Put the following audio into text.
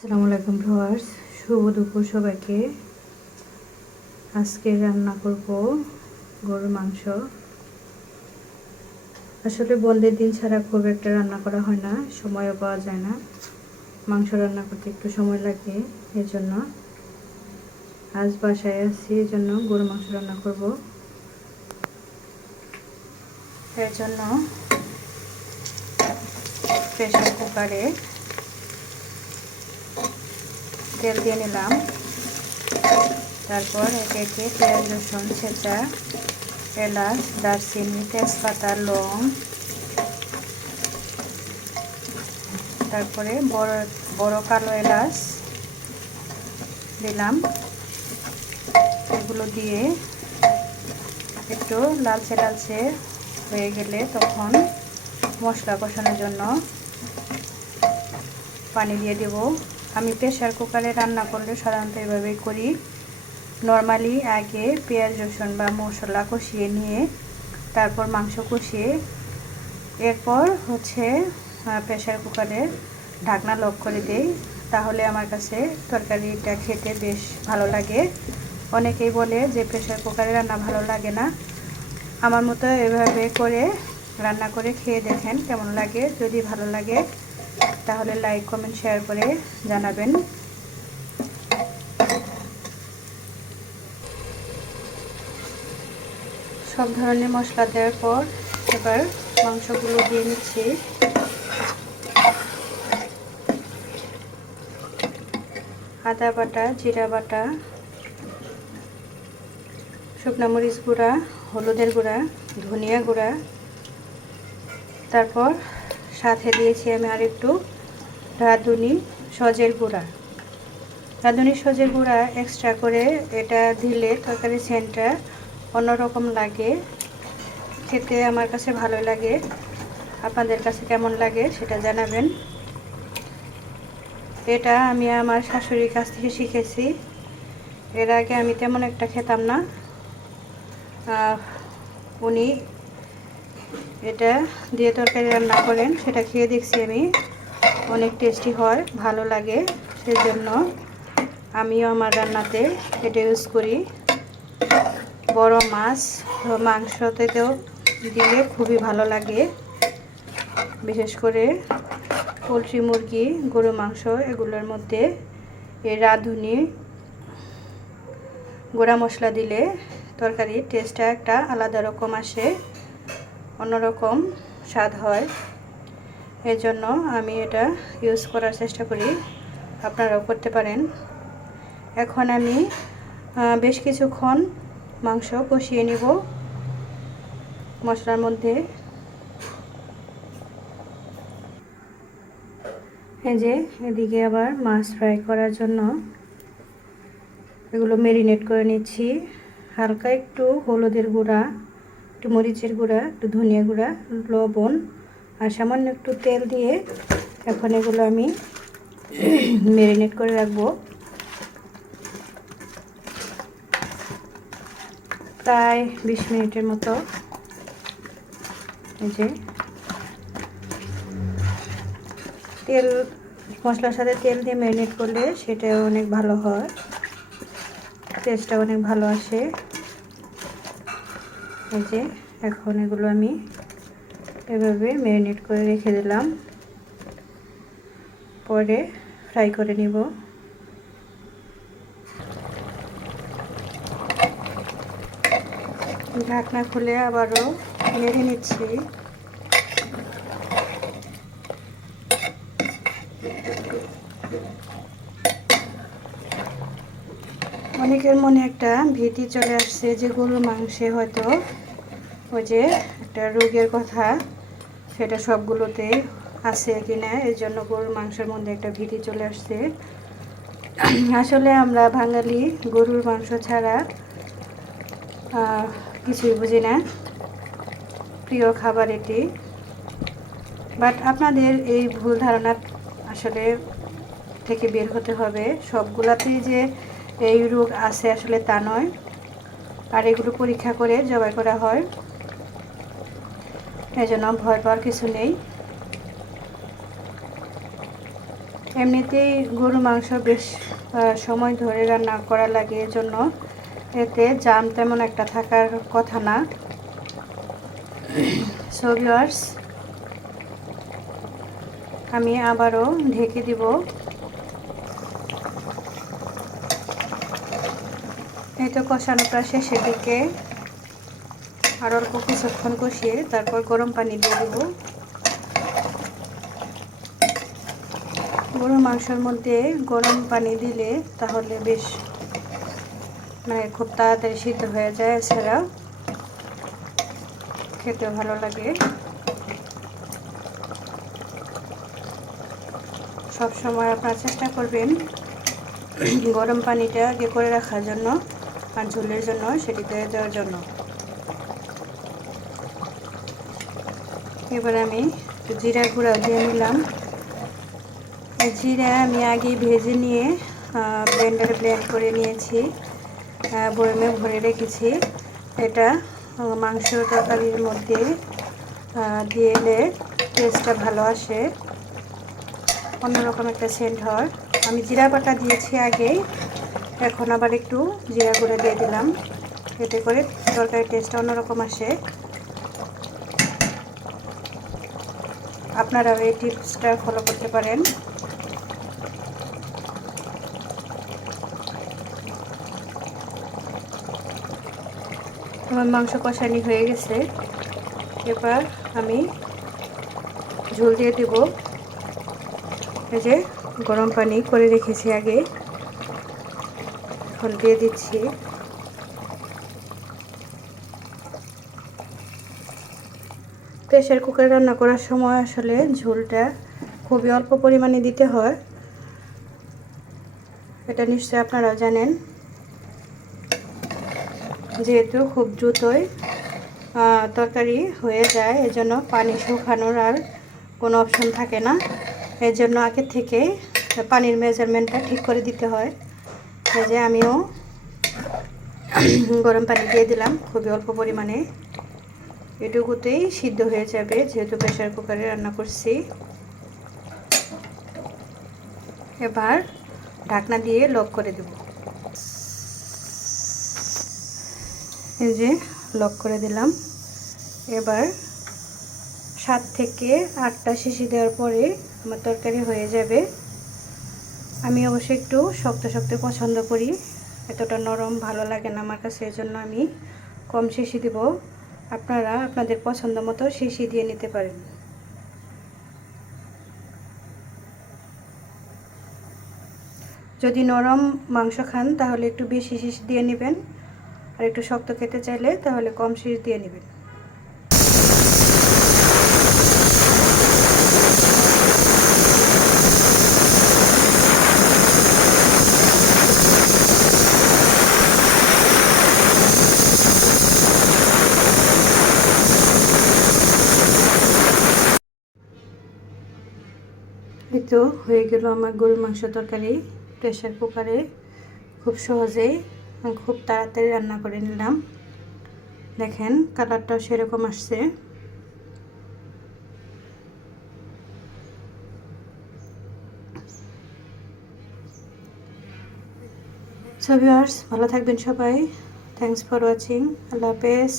আসসালামু আলাইকুম ভিউয়ার্স, শুভ দুপুর সবাইকে। আজকে রান্না করব গরুর মাংস। আসলে বন্ধের দিন ছাড়া খুব একটা রান্না করা হয় না, সময়ও পাওয়া যায় না। মাংস রান্না করতে একটু সময় লাগে এর জন্য আজ বাসায় আছি এর জন্য গরু মাংস রান্না করব। এর জন্য প্রেশার কুকারে তেল দিয়ে নিলাম। তারপর একে একে পেঁয়াজ, রসুন ছেঁচা এলাচ, দারচিনি, তেজপাতা, লং। তারপরে বড় বড় কালো এলাচ দিলাম। এগুলো দিয়ে একটু লালচে লালচে হয়ে গেলে তখন মশলা কষানোর জন্য পানি দিয়ে দেবো। আমি প্রেশার কুকারে রান্না করলে সাধারণত এভাবেই করি। নর্মালি আগে পেঁয়াজ, রসুন বা মশলা কষিয়ে নিয়ে তারপর মাংস কষিয়ে এরপর হচ্ছে প্রেশার কুকারে ঢাকনা লক করে দেই। তাহলে আমার কাছে তরকারিটা খেতে বেশ ভালো লাগে। অনেকেই বলে যে প্রেশার কুকারে রান্না ভালো লাগে না। আমার মতো এভাবে করে রান্না করে খেয়ে দেখেন কেমন লাগে। যদি ভালো লাগে তাহলে লাইক কমেন্ট শেয়ার করে জানাবেন। সব ধরনের মশলা দেওয়ার পর এবার মাংসগুলো দিয়ে নিচ্ছি। আদা বাটা, জিরা বাটা, শুকনা মরিচ গুঁড়া, হলুদের গুঁড়া, ধনিয়া গুঁড়া, তারপর সাথে দিয়েছি আমি আর একটু রাঁধুনি সজের গুঁড়া। রাঁধুনি সজের গুঁড়া এক্সট্রা করে এটা দিলে তরকারি সেন্টটা অন্যরকম লাগে। খেতে আমার কাছে ভালো লাগে। আপনাদের কাছে কেমন লাগে সেটা জানাবেন। এটা আমি আমার শাশুড়ির কাছ থেকে শিখেছি। এর আগে আমি তেমন একটা খেতাম না। উনি এটা দিয়ে তরকারি রান্না করেন, সেটা খেয়ে দেখছি আমি। অনেক টেস্টি হয়, ভালো লাগে, সেজন্য আমিও আমার রান্নাতে এটা ইউজ করি। বড় মাছ মাংসতেও দিলে খুবই ভালো লাগে। বিশেষ করে পোলট্রি মুরগি, গরু মাংস এগুলোর মধ্যে এই রাঁধুনি, গোড়া মশলা দিলে তরকারির টেস্টটা একটা আলাদা রকম আসে। অন্যরকম স্বাদ হয়। এর জন্য আমি এটা ইউজ করার চেষ্টা করি। আপনারাও করতে পারেন। এখন আমি বেশ কিছুক্ষণ মাংস কষিয়ে নিব মশলার মধ্যে। এই যে, এদিকে আবার মাছ ফ্রাই করার জন্য এগুলো মেরিনেট করে নিচ্ছি। হালকা একটু হলুদের গুঁড়া। একটু মরিচের গুঁড়া, একটু ধনিয়া গুঁড়া, লবণ আর সামান্য একটু তেল দিয়ে এখন এগুলো আমি ম্যারিনেট করে রাখব। প্রায় বিশ মিনিটের মতো। এই যে। তেল, মশলার সাথে তেল দিয়ে ম্যারিনেট করলে সেটাও অনেক ভালো হয়। টেস্টটা অনেক ভালো আসে। এই যে, এখন এগুলো আমি এভাবে ম্যারিনেট করে রেখে দিলাম। পরে ফ্রাই করে নিব। ঢাকনা খুলে আবারও নেড়ে নিচ্ছি। অনেকের মনে একটা ভীতি চলে আসছে যে গরুর মাংসে হয়তো ওই যে একটা রোগের কথা, সেটা সবগুলোতে আছে কি না এই জন্য গরুর মাংসের মধ্যে একটা ভীতি চলে আসছে। আসলে আমরা বাঙালি গরুর মাংস ছাড়া কিছুই বুঝি না। প্রিয় খাবার এটি। বাট আপনাদের এই ভুল ধারণা আসলে থেকে বের হতে হবে। সবগুলাতেই যে এই রোগ আছে আসলে তা নয়। আর এগুলো পরীক্ষা করে জবাই করা হয়। এই জন্য ভয় পাওয়ার কিছু নেই। এমনিতেই গরু, মাংস বেশ সময় ধরে রান্না করা লাগে। জন্য এতে জাম তেমন একটা থাকার কথা না। সো আমি আবারও ঢেকে দিব। এই তো কষানো প্রায় শেষের দিকে। আর অল্প কিছুক্ষণ কষিয়ে তারপর গরম পানি দিয়ে দেবো। গরুর মাংসের মধ্যে গরম পানি দিলে তাহলে বেশ মানে খুব তাড়াতাড়ি সিদ্ধ হয়ে যায় এছাড়া। খেতে ভালো লাগে। সব সময় আপনারা চেষ্টা করবেন গরম পানিটা আগে করে রাখার জন্য। আর ঝোলের জন্য, সেটিতে দেওয়ার জন্য। এবার আমি জিরা গুঁড়া দিয়ে নিলাম। জিরা আমি আগে ভেজে নিয়ে ব্লেন্ডারে ব্লেন্ড করে নিয়েছি। বয়মে ভরে রেখেছি। এটা মাংস তরকারির মধ্যে দিয়ে এলে টেস্টটা ভালো আসে। অন্যরকম একটা সেন্ট হয় আমি জিরা বাটা দিয়েছি আগেই। এখন আবার একটু জিরা গুঁড়ো দিয়ে দিলাম। এতে করে তরকারির টেস্টটা অন্যরকম আসে। আপনারাও এই টিপসটা ফলো করতে পারেন। আমার মাংস কষানি হয়ে গেছে। এবার আমি ঝোল দিয়ে দেব। এই যে গরম পানি করে রেখেছি আগে। এখন দিয়ে দিচ্ছি। প্রেশার কুকারে রান্না করার সময় আসলে ঝোলটা খুবই অল্প পরিমাণে দিতে হয়। এটা নিশ্চয়ই আপনারাও জানেন। যেহেতু খুব দ্রুতই তরকারি হয়ে যায়, এজন্য পানি শুকানোর আর কোনো অপশন থাকে না। এর জন্য আগে থেকে পানির মেজারমেন্টটা ঠিক করে দিতে হয়। এই যে আমিও গরম পানি দিয়ে দিলাম, খুবই অল্প পরিমাণে। এটুকুতেই সিদ্ধ হয়ে যাবে, যেহেতু প্রেশার কুকারে রান্না করছি। এবার ঢাকনা দিয়ে লক করে দেব। এই যে লক করে দিলাম। এবার সাত থেকে আটটা শিশি দেওয়ার পরে আমার তরকারি হয়ে যাবে। আমি অবশ্য একটু শক্ত শক্ত পছন্দ করি। এতটা নরম ভালো লাগে না আমার কাছে, এজন্য আমি কম শিশি দেব। আপনারা আপনাদের পছন্দ মতো শিশি দিয়ে নিতে পারেন। যদি নরম মাংস খান, তাহলে একটু বেশি শীষ দিয়ে নেবেন। আর একটু শক্ত খেতে চাইলে, তাহলে কম শীষ দিয়ে নেবেন। তো হয়ে গেল আমার গরুর মাংস তরকারি প্রেশার কুকারে খুব সহজেই খুব তাড়াতাড়ি রান্না করে নিলাম। দেখেন কালারটাও সেরকম আসছে। সো ভালো থাকবেন সবাই। থ্যাংকস ফর ওয়াচিং আল্লাহ হাফেজ।